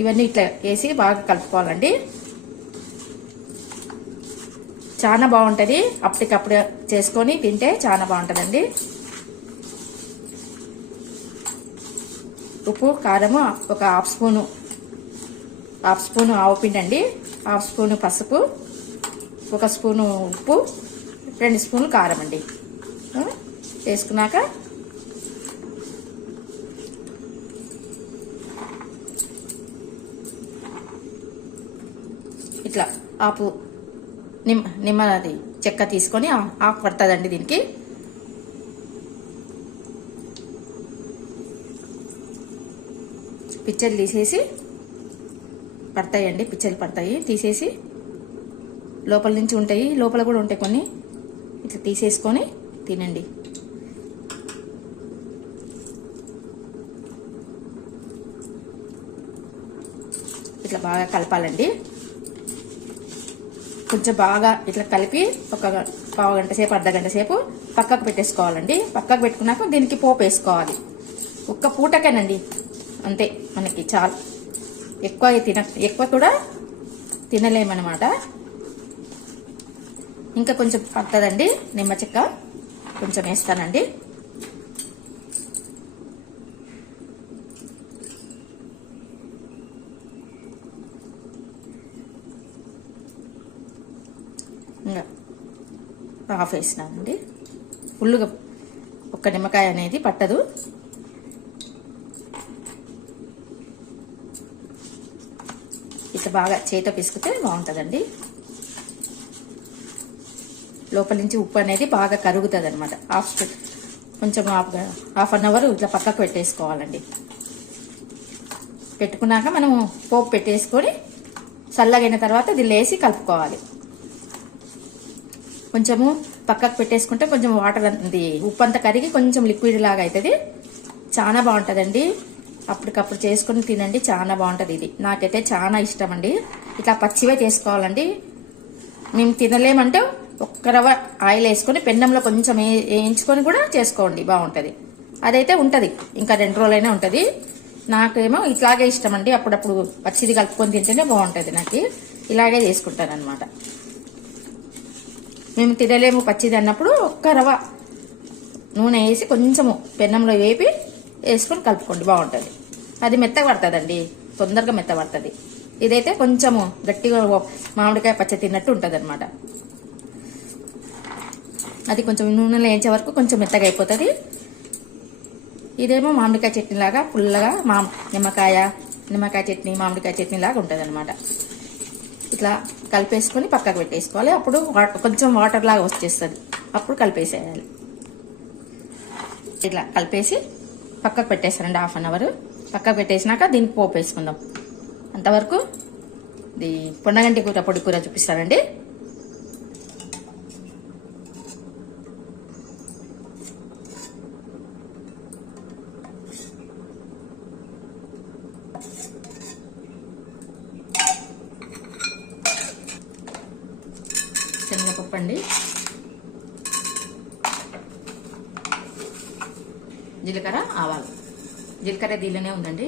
ఇవన్నీ ఇట్లా వేసి బాగా కలుపుకోవాలండి. చాలా బాగుంటుంది. అప్పటికప్పుడు చేసుకొని తింటే చాలా బాగుంటుందండి. ఉప్పు కారము ఒక హాఫ్ స్పూను ఆవపిండి అండి, హాఫ్ స్పూను పసుపు, ఒక స్పూను ఉప్పు, 2 స్పూన్లు కారం అండి వేసుకున్నాక ఇట్లా ఆపు నిమ్మది చెక్క తీసుకొని ఆకు పడుతుందండి దీనికి. పిచ్చలు తీసేసి పడతాయండి, పిచ్చలు పడతాయి తీసేసి లోపల నుంచి ఉంటాయి, లోపల కూడా ఉంటాయి కొన్ని. ఇట్లా తీసేసుకొని తినండి. ఇట్లా బాగా కలపాలండి. కొంచెం బాగా ఇట్లా కలిపి ఒక పావు గంట సేపు అర్ధగంట సేపు పక్కకు పెట్టేసుకోవాలండి. పక్కకు పెట్టుకున్నాక దీనికి పోపు వేసుకోవాలి. ఒక్క పూటకేనండి అంతే, మనకి చాలు. ఎక్కువ కూడా తినలేమన్నమాట. ఇంకా కొంచెం పడుతుందండి, నిమ్మ చెక్క కొంచెం వేస్తానండి. ఇంకా హాఫ్ వేసినానండి. ఫుల్గా ఒక్క నిమ్మకాయ అనేది పట్టదు. ఇట్లా బాగా చేతితో పిసికితే బాగుంటుందండి. లోపల నుంచి ఉప్పు అనేది బాగా కరుగుతుంది అనమాట. కొంచెం హాఫ్ అన్ అవర్ ఇట్లా పక్కకు పెట్టేసుకోవాలండి. పెట్టుకున్నాక మనం పోపు పెట్టేసుకొని చల్లగైన తర్వాత దీన్ని వేసి కలుపుకోవాలి. కొంచెము పక్కకు పెట్టేసుకుంటే కొంచెం వాటర్ అంది ఉప్పు అంతా కరిగి కొంచెం లిక్విడ్ లాగా అవుతుంది. చాలా బాగుంటుందండి. అప్పటికప్పుడు చేసుకుని తినండి, చాలా బాగుంటుంది. ఇది నాకైతే చాలా ఇష్టం అండి. ఇట్లా పచ్చివే చేసుకోవాలండి. మేము తినలేమంటే ఒక్క రవ్వ ఆయిల్ వేసుకొని పెన్నంలో కొంచెం వేయించుకొని కూడా చేసుకోండి, బాగుంటుంది. అదైతే ఉంటుంది, ఇంకా 2 రోజులైనా ఉంటుంది. నాకేమో ఇట్లాగే ఇష్టం అండి. అప్పుడప్పుడు పచ్చిది కలుపుకొని తింటేనే బాగుంటుంది. నాకు ఇలాగే చేసుకుంటాను అనమాట. మేము తినలేము పచ్చిది అన్నప్పుడు ఒక్క రవ్వ నూనె వేసి కొంచెము పెన్నంలో వేపి వేసుకొని కలుపుకోండి, బాగుంటుంది. అది మెత్తగా పడుతుందండి, తొందరగా మెత్త పడుతుంది. ఇదైతే కొంచెము గట్టిగా మామిడికాయ పచ్చడి తిన్నట్టు ఉంటుంది అనమాట. అది కొంచెం నూనెలో వేయించే వరకు కొంచెం మెత్తగా అయిపోతుంది. ఇదేమో మామిడికాయ చట్నీ లాగా పుల్లగా నిమ్మకాయ చట్నీ, మామిడికాయ చట్నీ లాగా ఉంటుంది అనమాట. ఇట్లా కలిపేసుకొని పక్కకు పెట్టేసుకోవాలి. అప్పుడు కొంచెం వాటర్ లాగా వచ్చేస్తుంది, అప్పుడు కలిపేసేయాలి. ఇట్లా కలిపేసి పక్కకు పెట్టేస్తారండి. హాఫ్ అన్ అవర్ పక్కకు పెట్టేసినాక దీనికి పోపు వేసుకుందాం. అంతవరకు ఇది పొన్నగంటి కూర పొడి కూర చూపిస్తానండి. శనగపప్పు అండి, జీలకర్ర, ఆవాలు. జీలకర్ర దీనిలోనే ఉందండి.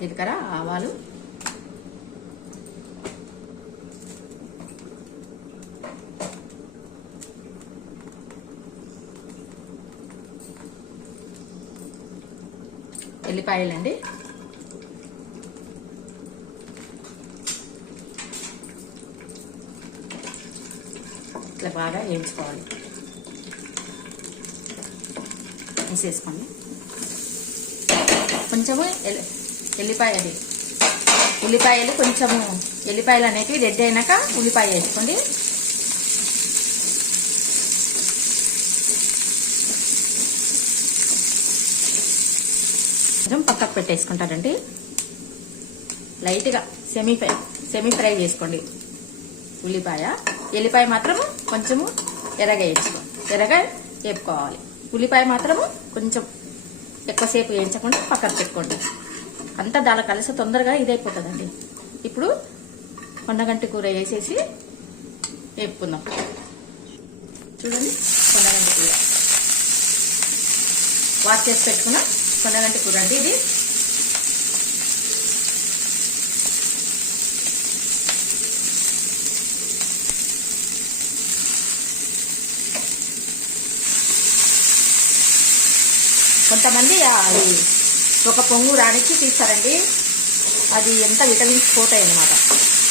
జీలకర్ర, ఆవాలు, ఎల్లిపాయలండి, ఇట్లా బాగా వేయించుకోవాలి. వేసేసుకోండి. కొంచెము ఉల్లిపాయలు కొంచెము ఎల్లిపాయలు అనేవి రెడ్ అయినాక ఉల్లిపాయ వేసుకోండి. కొంచెం పక్కకు పెట్టేసుకుంటారండి. లైట్గా సెమీ ఫ్రై చేసుకోండి. ఎల్లిపాయ మాత్రము కొంచెము ఎర్రగా వేపుకోవాలి. ఉల్లిపాయ మాత్రము కొంచెం ఎక్కువసేపు వేయించకుండా పక్కకు పెట్టుకోండి. అంతా దాని కలిసి తొందరగా ఇదైపోతుందండి. ఇప్పుడు పొన్నగంటి కూర వేసేసి వేపుకుందాం. చూడండి, పొన్నగంటి కూర వాష్ చేసి పెట్టుకున్న పొన్నగంటి కూర అండి. ఇది కొంతమంది అది ఒక పొంగు రానిచ్చి తీస్తారండి, అది ఎంత విటమిన్స్ పోతాయి అన్నమాట.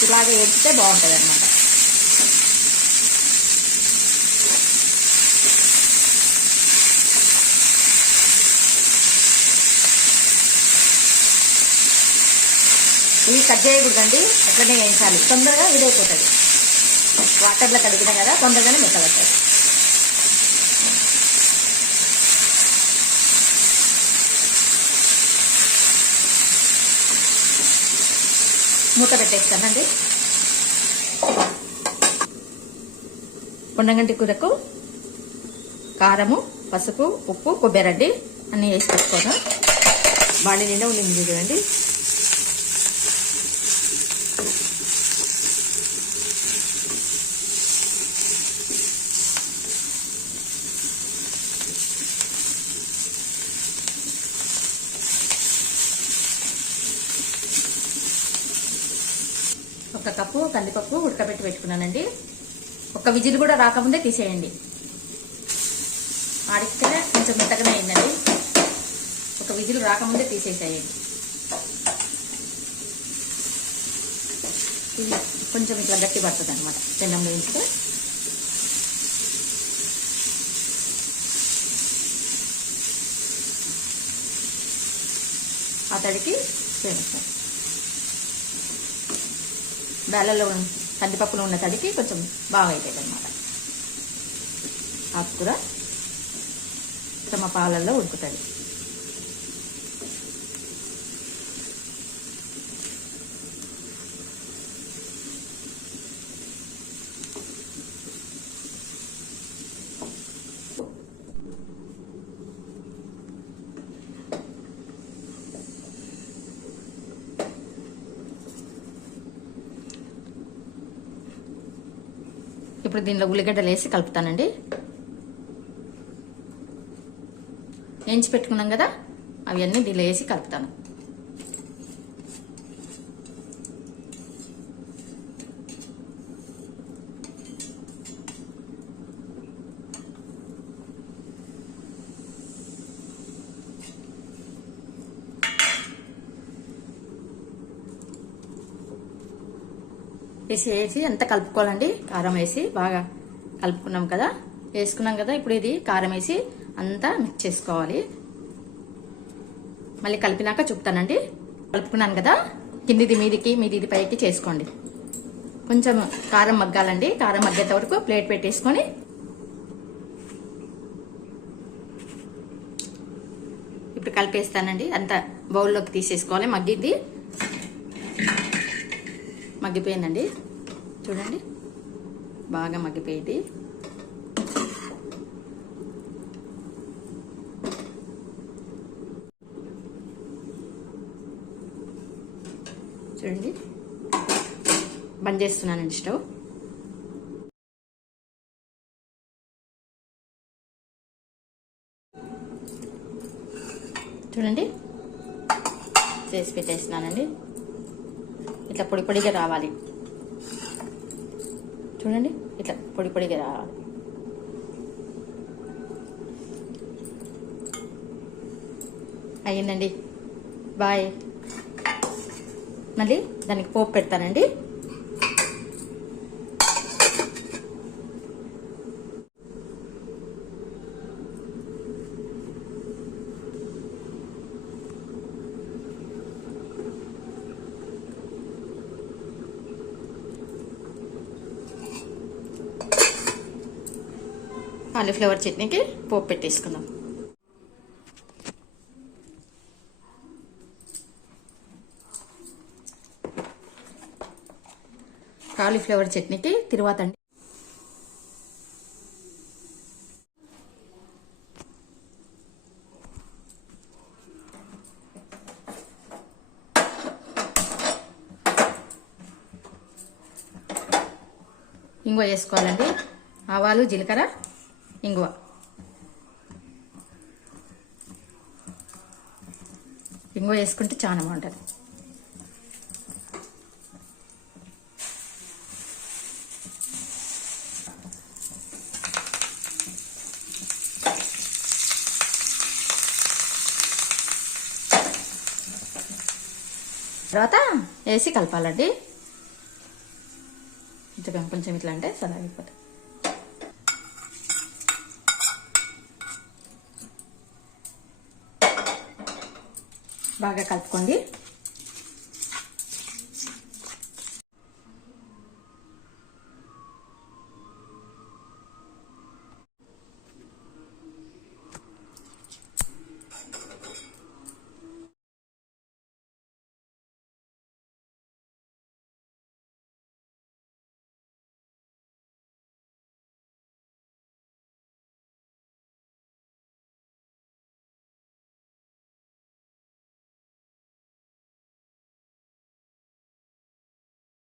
ఇలాగే వేస్తే బాగుంటుంది అన్నమాట. ఇవి కట్ చేయకూడదండి, అట్లనే వేయించాలి. తొందరగా ఇదైపోతుంది, వాటర్లో కడిగినా కదా తొందరగానే మెత్తబడతాయి. మూత పెట్టేస్తానండి. పొండంగంటి కూరకు కారము, పసుపు, ఉప్పు, కొబ్బరి అన్నీ వేసి పెట్టుకోను. బాడీ నిండా ఉండింది చూడండి. ఒక కప్పు కందిపప్పు ఉడకబెట్టి పెట్టుకున్నానండి. ఒక విజిల్ కూడా రాకముందే తీసేయండి. ఆడితే కొంచెం మెత్తగానే అయిందండి. ఒక విజిల్ రాకముందే తీసేసేయండి. ఇది కొంచెం ఇట్లా గట్టి పడుతుంది అనమాట పెన్నంలో వేస్తే. ఆ తడికి వేస్తాం. బేళ్ళలో కందిపప్పులో ఉన్న తడికి కొంచెం బాగా అవుతుంది అనమాట. ఆకుకూర తమ పాలల్లో ఉడుకుతుంది. ఇప్పుడు దీనిలో ఉల్లిగడ్డలు వేసి కలుపుతానండి. వేయించి పెట్టుకున్నాం కదా, అవన్నీ దీనిలో వేసి కలుపుతాను. వేసి అంతా కలుపుకోవాలండి. కారం వేసి బాగా కలుపుకున్నాం కదా, వేసుకున్నాం కదా. ఇప్పుడు ఇది కారం వేసి అంతా మిక్స్ చేసుకోవాలి. మళ్ళీ కలిపినాక చూపుతానండి. కలుపుకున్నాను కదా, కిందిది మీదికి, మీదిది పైకి చేసుకోండి. కొంచెం కారం మగ్గాలండి. కారం మగ్గేంత వరకు ప్లేట్ పెట్టేసుకొని ఇప్పుడు కలిపేస్తానండి. అంతా బౌల్లోకి తీసేసుకోవాలి. మగ్గిద్ది, మగ్గిపోయిందండి చూడండి, బాగా మగ్గిపోయింది. చూడండి, బంద్ చేస్తున్నానండి స్టవ్. చూడండి, చేసి పెట్టేస్తున్నానండి. ఇట్లా పొడి పొడిగా రావాలి. చూడండి, ఇట్లా పొడి పొడిగా రావాలి. అయ్యిందండి. బాయ్. మళ్ళీ దానికి పోపు పెడతానండి. కాలీఫ్లవర్ చట్నీకి పోపు పెట్టేసుకుందాం. కాలీఫ్లవర్ చట్నీకి తిరువాత అండి. ఇంగువ వేసుకోవాలండి. ఆవాలు, జీలకర్ర, ఇంగువ. ఇంగువ వేసుకుంటే చాలా బాగుంటుంది. తర్వాత వేసి కలపాలండి. కొంచెం ఇట్లా అంటే సలాగిపోతుంది. బాగా కలుపుకోండి.